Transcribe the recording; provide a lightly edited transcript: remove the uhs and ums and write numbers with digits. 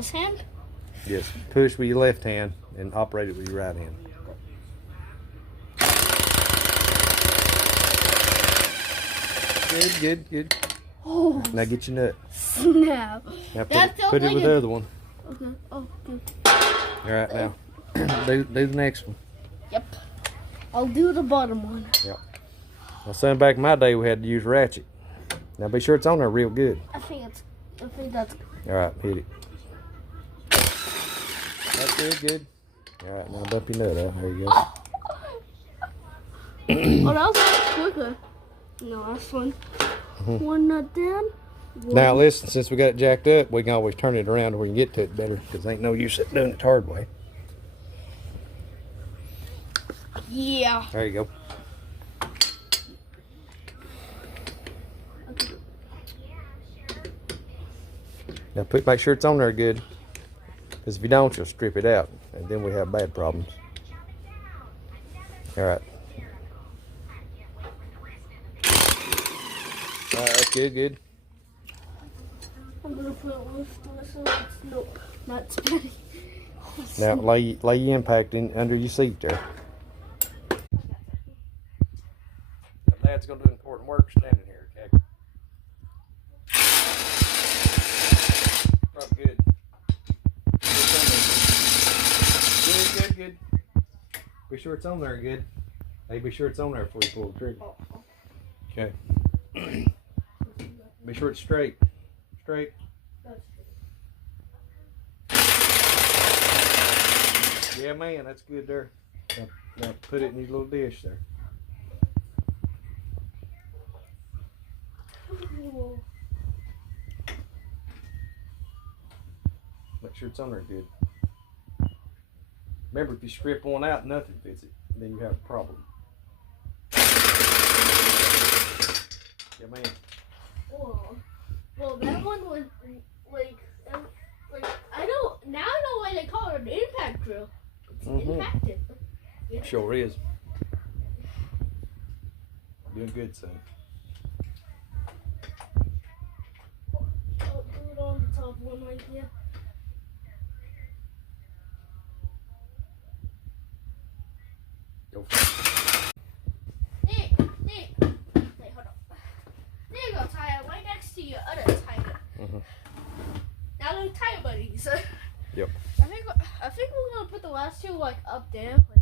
This hand? Yes. Push with your left hand and operate it with your right hand. Good. Oh, Now get your nut. snap. Now That felt put it like with a- the other one. Okay. Oh, good. All right, now do the next one. Yep. I'll do the bottom one. Yep. Now, son, back in my day, we had to use ratchet. Now, be sure it's on there real good. I think that's. All right, hit it. That's good. All right, now dump your nut out. There you go. Oh, that was quicker. The last one. One nut down. Now, listen, since we got it jacked up, we can always turn it around where you can get to it better, because ain't no use doing it the hard way. Yeah. There you go. Now, make sure it's on there good, because if you don't, you'll strip it out, and then we have bad problems. All right. All right, that's good. I'm gonna put it with this. Nope, not spaghetti. Now, lay your impact in under your seat there. Dad's gonna do important work standing here, okay? Probably good. Good. Be sure it's on there good. Hey, be sure it's on there before you pull the trigger. Okay. Be sure it's straight. Straight. Yeah, man, that's good there. Now put it in your little dish there. Make sure it's on there good. Remember, if you strip one out, nothing fits it. Then you have a problem. Yeah, man. Well, that one was like I don't now I know why they call it an impact drill. It's impacted. Yeah. Sure is. Doing good, son. I'll do it on the top one right here. Go for Nick, wait, hold on. There you go, tie it right next to your other tiger. Now they're tiger buddies. Yep. I think we're gonna put the last two like up there. Like,